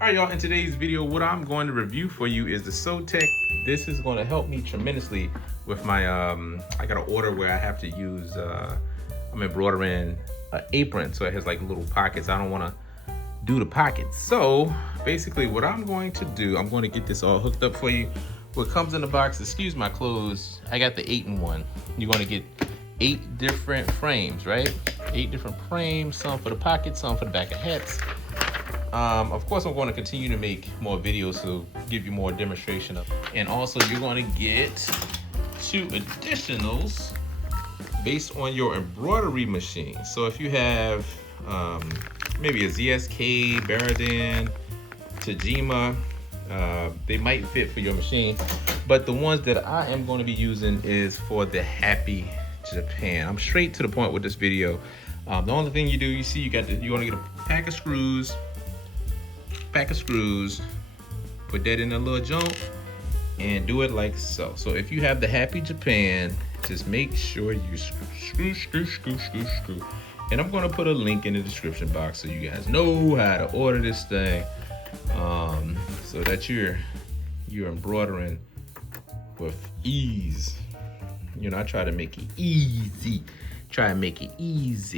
Alright y'all, in today's video, what I'm going to review for you is the Sewtech. This is going to help me tremendously with my, I got an order where I have to use, I'm embroidering an apron, so it has like little pockets. I don't want to do the pockets. So basically what I'm going to do, I'm going to get this all hooked up for you. What comes in the box, excuse my clothes, I got the 8-in-1. You're going to get 8 different frames, right? 8 different frames, some for the pockets, some for the back of hats. Of course, I'm going to continue to make more videos to give you more demonstration of. And also, you're going to get 2 additionals based on your embroidery machine. So if you have maybe a ZSK, Baradan, Tajima, they might fit for your machine. But the ones that I am going to be using is for the Happy Japan. I'm straight to the point with this video. The only thing you do, you see, you want to get a pack of screws. Put that in a little jump and do it like so. So if you have the Happy Japan, just make sure you screw. And I'm going to put a link in the description box so you guys know how to order this thing, so that you're embroidering with ease. You know, I try to make it easy.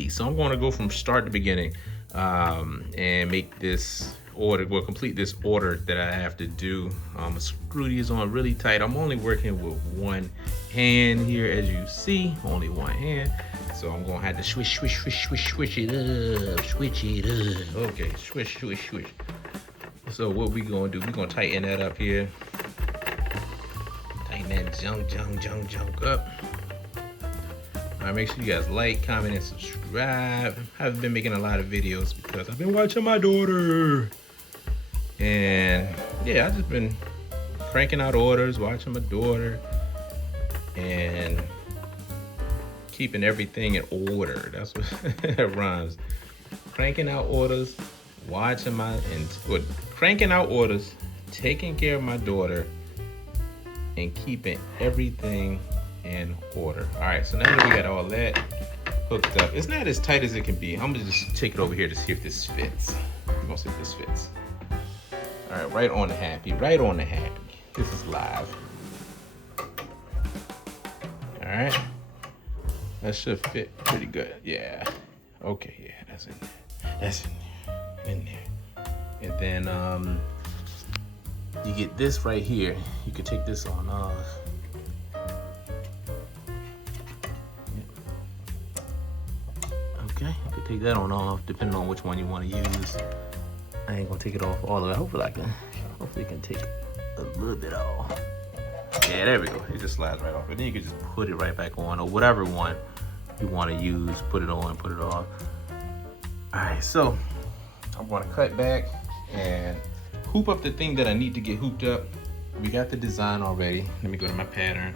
So I'm going to go from start to beginning and make this order, complete this order that I have to do. Screw these on really tight. I'm only working with one hand here, as you see, only one hand. So I'm gonna have to switch it up. Okay, switch. So what we gonna do? We gonna tighten that up here. Tighten that junk up. All right, make sure you guys like, comment, and subscribe. I've been making a lot of videos because I've been watching my daughter. And yeah, I've just been cranking out orders, watching my daughter, and keeping everything in order. That's what that rhymes. Cranking out orders, cranking out orders, taking care of my daughter, and keeping everything in order. All right, so now that we got all that hooked up, it's not as tight as it can be. I'm gonna just take it over here to see if this fits. We're gonna see if this fits. All right, right on the happy. This is live. All right, that should fit pretty good. Yeah. Okay. Yeah, that's in there. That's in there. And then you get this right here. You can take this on off. Okay, you can take that on off depending on which one you want to use. I ain't gonna take it off all the way. Hopefully I can take a little bit off. Yeah, there we go. It just slides right off. And then you can just put it right back on, or whatever one you want to use. Put it on, put it off. All right, so I'm gonna cut back and hoop up the thing that I need to get hooped up. We got the design already. Let me go to my pattern.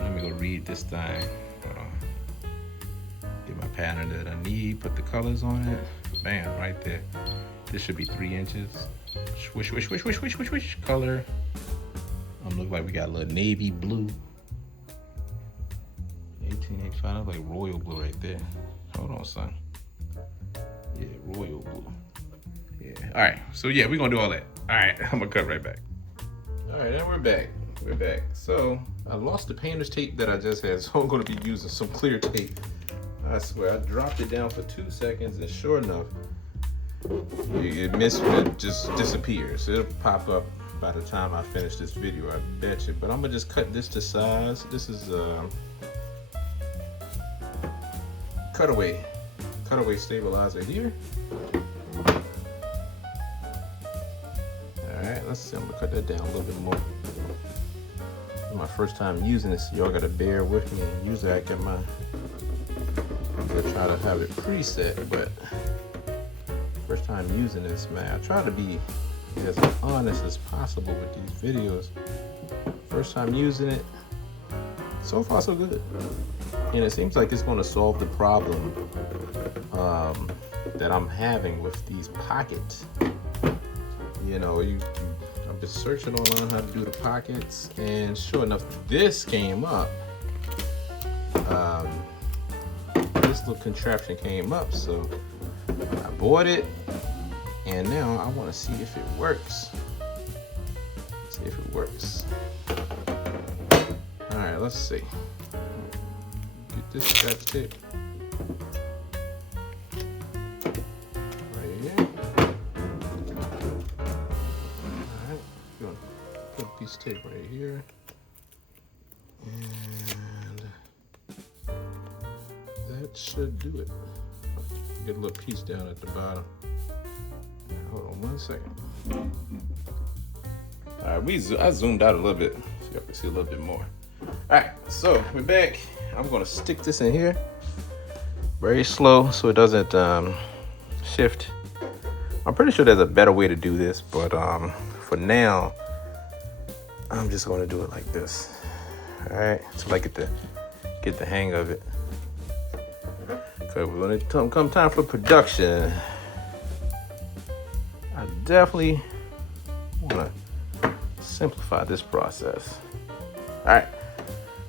Let me go read this thing. Hold on. Get my pattern that I need. Put the colors on it. Bam, right there. This should be 3 inches. Swish. Color. Look like we got a little navy blue. 1885, like royal blue right there. Hold on, son. Yeah, royal blue. Yeah. All right. So yeah, we're gonna do all that. All right. I'm gonna cut right back. All right, and we're back. So I lost the painter's tape that I just had, so I'm gonna be using some clear tape. I swear, I dropped it down for 2 seconds, and sure enough, it just disappears. It'll pop up by the time I finish this video, I bet you. But I'm gonna just cut this to size. This is CUTAWAY stabilizer here. All right, let's see. I'm gonna cut that down a little bit more. This is my first time using this, so y'all gotta bear with me. Usually I get my, I'm gonna try to have it preset, but first time using this, man. I try to be as honest as possible with these videos. First time using it, so far so good. And it seems like it's gonna solve the problem that I'm having with these pockets. You know, I've been searching online how to do the pockets, and sure enough, this came up. This little contraption came up, so I bought it, And now I want to see if it works. See if it works. All right, let's see. Get this scotch tape right here. All right, going to put a piece of tape right here, and that should do it. Get a little piece down at the bottom. Hold on 1 second. All right, I zoomed out a little bit so y'all can see a little bit more. All right, so we're back. I'm gonna stick this in here very slow so it doesn't shift. I'm pretty sure there's a better way to do this, but for now, I'm just gonna do it like this. All right, so I get the hang of it. Okay, when it come time for production, I definitely wanna simplify this process. All right,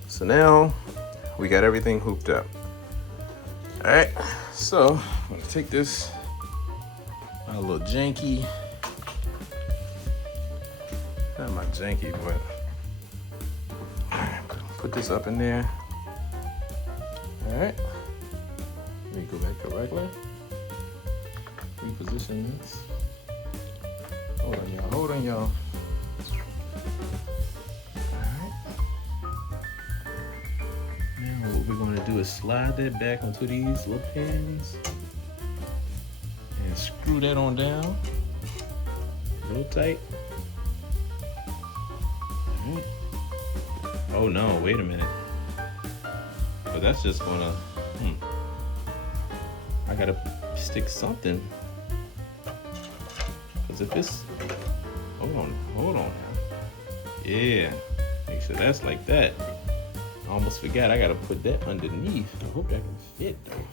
so now we got everything hooked up. All right, so I'm gonna take this, a little janky, not my janky, but all right, put this up in there. All right, let me go back to regular, reposition this. Hold on, y'all. What we're going to do is slide that back onto these little pins and screw that on down real tight. All right. Oh no, wait a minute. But that's just gonna, I gotta stick something. Because if it's, hold on. Yeah, make sure that's like that. I almost forgot, I gotta put that underneath. I hope that can fit though.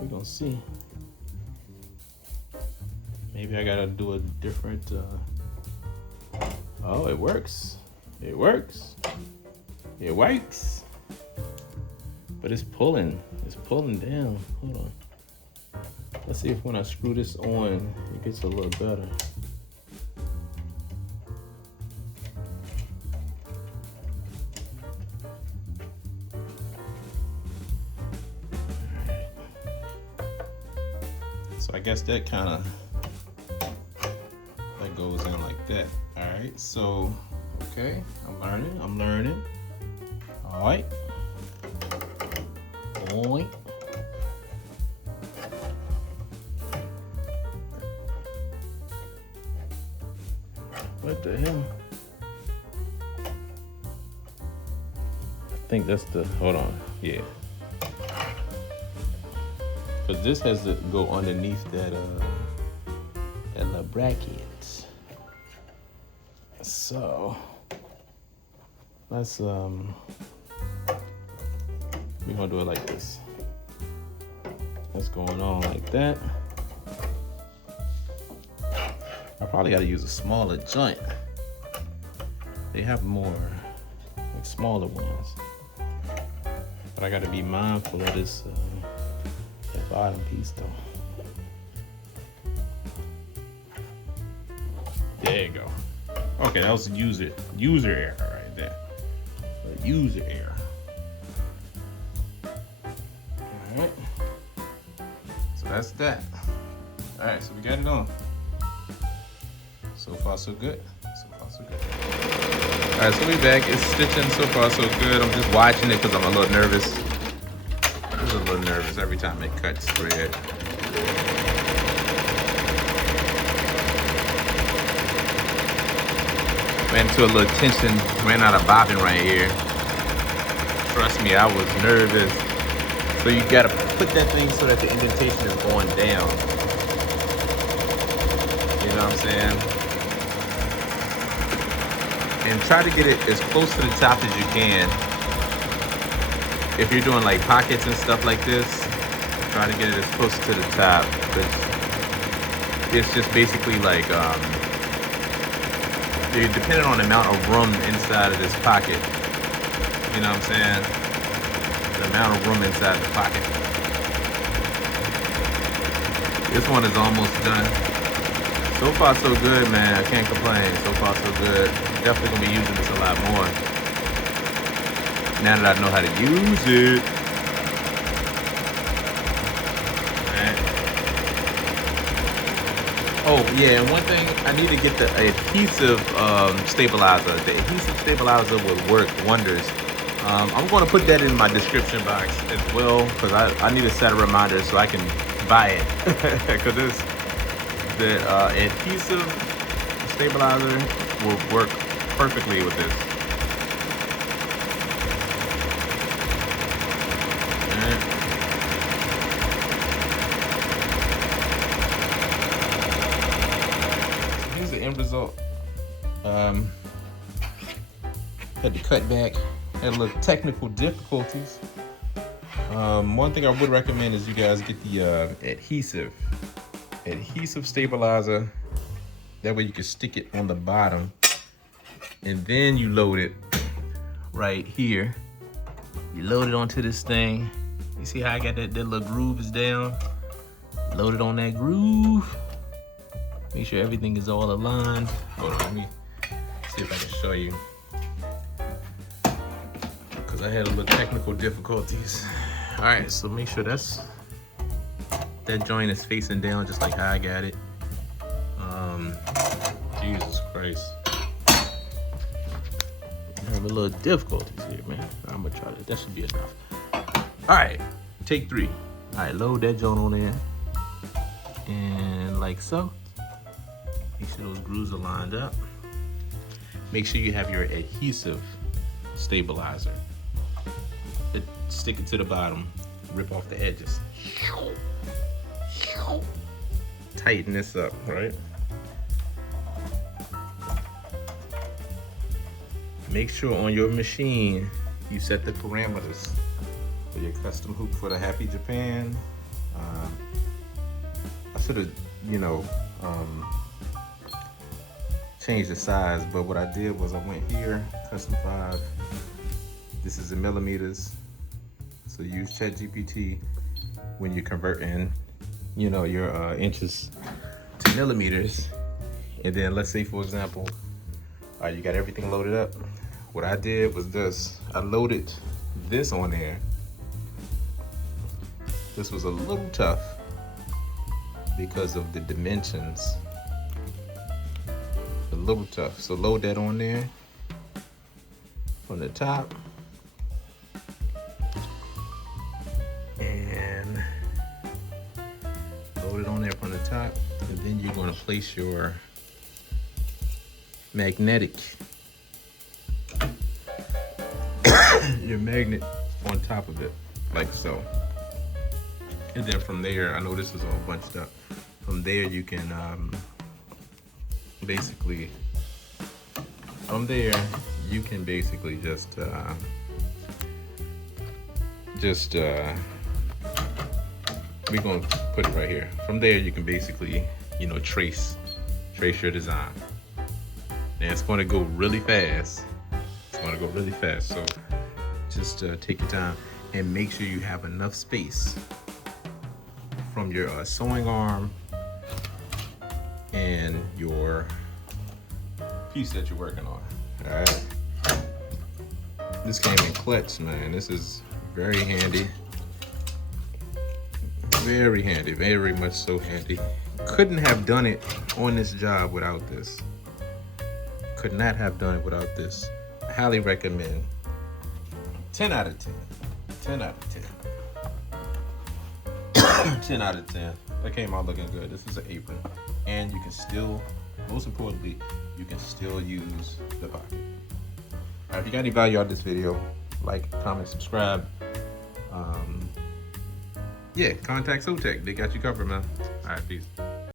We're gonna see. Maybe I gotta do a different, oh, it works. It works. It works. But it's pulling down. Hold on. Let's see if when I screw this on, it gets a little better. So I guess that kind of, that goes in like that. All right, so, okay, I'm learning. All right. Boing. What the hell? I think that's the, hold on, yeah. But this has to go underneath that little bracket. So let's we're gonna do it like this. That's going on like that. I probably gotta use a smaller joint. They have more like smaller ones. But I gotta be mindful of this that bottom piece though. There you go. Okay, that was user error right there. User error. Alright. So that's that. Alright, so we got it on. So far so good. So far so good. Alright, so we back. It's stitching. So far so good. I'm just watching it because I'm a little nervous. I'm a little nervous every time it cuts thread. Ran into a little tension, ran out of bobbin right here. Trust me, I was nervous. So you gotta put that thing so that the indentation is going down. You know what I'm saying? And try to get it as close to the top as you can. If you're doing like pockets and stuff like this, try to get it as close to the top. It's just basically like, depending on the amount of room inside of this pocket, you know what I'm saying? The amount of room inside the pocket. This one is almost done. So far so good, man. I can't complain. So far so good. Definitely gonna be using this a lot more now that I know how to use it. Right. Oh yeah, and one thing, I need to get the adhesive stabilizer. The adhesive stabilizer will work wonders. I'm going to put that in my description box as well, because I need to set a reminder so I can buy it. Because the adhesive stabilizer will work perfectly with this. So here's the end result. Had to cut back. Had a little technical difficulties. One thing I would recommend is you guys get the adhesive stabilizer. That way you can stick it on the bottom, and then you load it right here. You load it onto this thing. You see how I got that little groove is down? Load it on that groove. Make sure everything is all aligned. Hold on, let me see if I can show you. Because I had a little technical difficulties. All right, so make sure that joint is facing down just like how I got it. Jesus Christ. I have a little difficulties here, man. I'm gonna try that. That should be enough. All right, take 3. All right, load that joint on there. And like so. Make sure those grooves are lined up. Make sure you have your adhesive stabilizer. Stick it to the bottom, rip off the edges. Tighten this up, right? Make sure on your machine you set the parameters for your custom hoop for the Happy Japan. I should have, changed the size, but what I did was I went here, custom 5. This is in millimeters. So use ChatGPT when you're converting, your inches to millimeters. And then let's say, for example, you got everything loaded up. What I did was this. I loaded this on there. This was a little tough because of the dimensions. A little tough. So load that on there from the top. And load it on there from the top, and then you're going to place your magnet on top of it, like so. And then from there, I know this is all bunched up. From there, you can basically we're gonna put it right here. From there, you can basically, trace your design. And it's gonna go really fast. So just take your time and make sure you have enough space from your sewing arm and your piece that you're working on. All right. This came in clutch, man. This is very handy. Very handy, very much so handy. Couldn't have done it on this job without this. Could not have done it without this. I highly recommend. 10 out of 10. 10 out of 10. 10 out of 10. That came out looking good. This is an apron. And you can still, most importantly, you can still use the pocket. All right, if you got any value out of this video, like, comment, subscribe. Yeah, contact Sewtech. They got you covered, man. All right, peace.